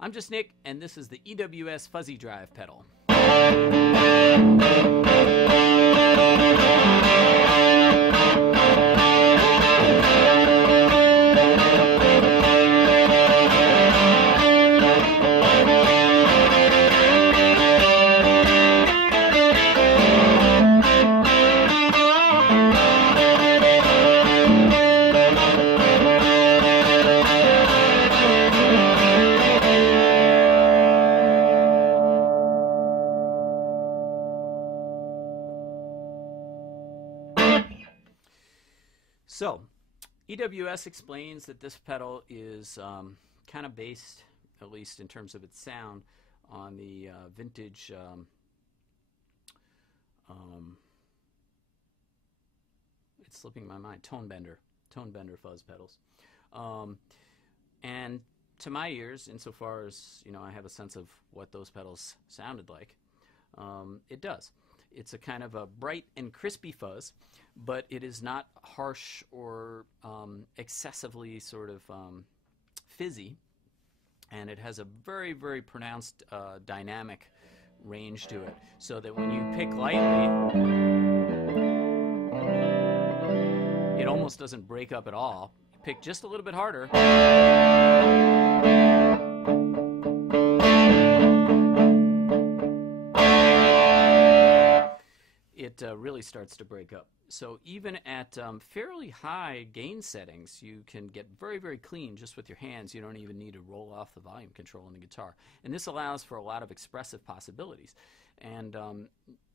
I'm just Nick, and this is the EWS Fuzzy Drive pedal. So, EWS explains that this pedal is kind of based, at least in terms of its sound, on the vintage it's slipping my mind, tone bender fuzz pedals. And to my ears, insofar as I have a sense of what those pedals sounded like, it does. It's a kind of a bright and crispy fuzz, but it is not harsh or excessively sort of fizzy, and it has a very, very pronounced dynamic range to it, so that when you pick lightly, it almost doesn't break up at all. You pick just a little bit harder, it really starts to break up. So even at fairly high gain settings, you can get very, very clean just with your hands. You don't even need to roll off the volume control in the guitar. And this allows for a lot of expressive possibilities. And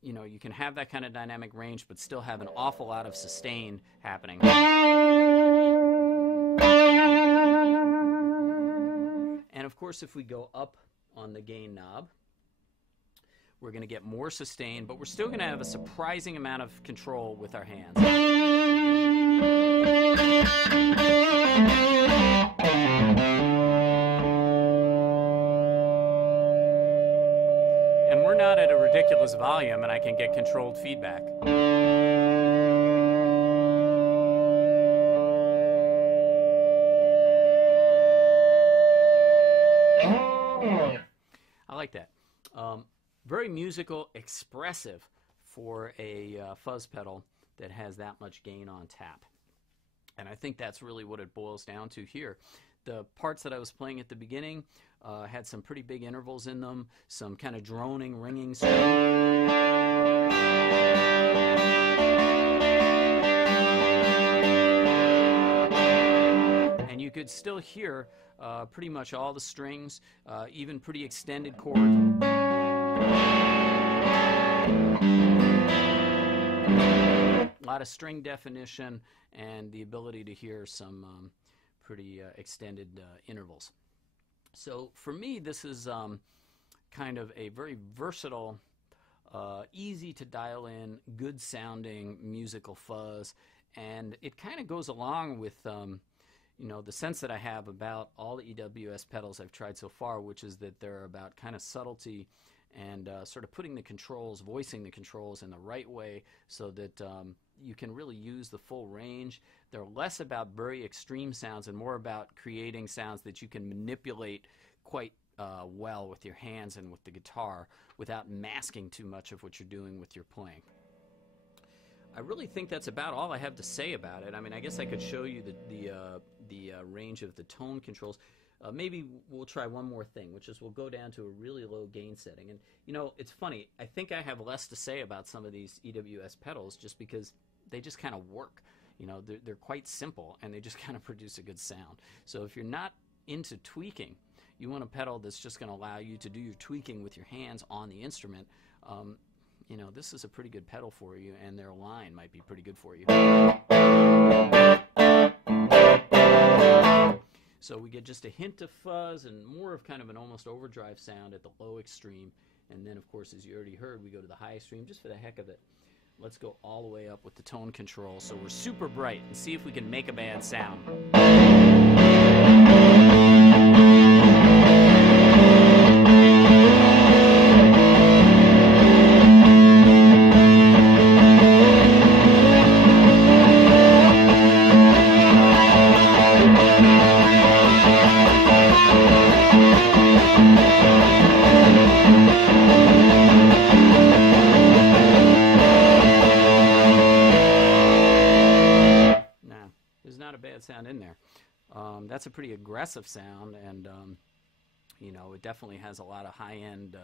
you can have that kind of dynamic range, but still have an awful lot of sustain happening. And of course, if we go up on the gain knob, we're going to get more sustain, but we're still going to have a surprising amount of control with our hands. And we're not at a ridiculous volume, and I can get controlled feedback. I like that. Very musical, expressive for a fuzz pedal that has that much gain on tap. And I think that's really what it boils down to here. The parts that I was playing at the beginning had some pretty big intervals in them, some kind of droning, ringing stuff. And you could still hear pretty much all the strings, even pretty extended chords. A lot of string definition and the ability to hear some pretty extended intervals. So for me, this is kind of a very versatile, easy to dial in, good sounding musical fuzz, and it kind of goes along with the sense that I have about all the EWS pedals I've tried so far, which is that they're about kind of subtlety and sort of putting the controls, voicing the controls in the right way so that you can really use the full range. They're less about very extreme sounds and more about creating sounds that you can manipulate quite well with your hands and with the guitar without masking too much of what you're doing with your playing. I really think that's about all I have to say about it. I mean, I guess I could show you the range of the tone controls. Maybe we'll try one more thing, which is we'll go down to a really low gain setting. And it's funny, I think I have less to say about some of these EWS pedals just because they just kind of work. They're quite simple and they just kind of produce a good sound. So if you're not into tweaking, you want a pedal that's just going to allow you to do your tweaking with your hands on the instrument, this is a pretty good pedal for you, and their line might be pretty good for you. So we get just a hint of fuzz and more of kind of an almost overdrive sound at the low extreme. And then, of course, as you already heard, we go to the high extreme just for the heck of it. Let's go all the way up with the tone control so we're super bright and see if we can make a bad sound. that sound in there. That's a pretty aggressive sound, and you know, it definitely has a lot of high-end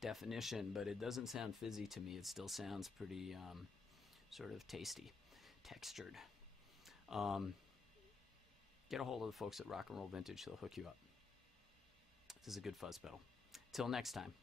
definition, but it doesn't sound fizzy to me. It still sounds pretty sort of tasty, textured. Get a hold of the folks at Rock and Roll Vintage. They'll hook you up. This is a good fuzz pedal. Till next time.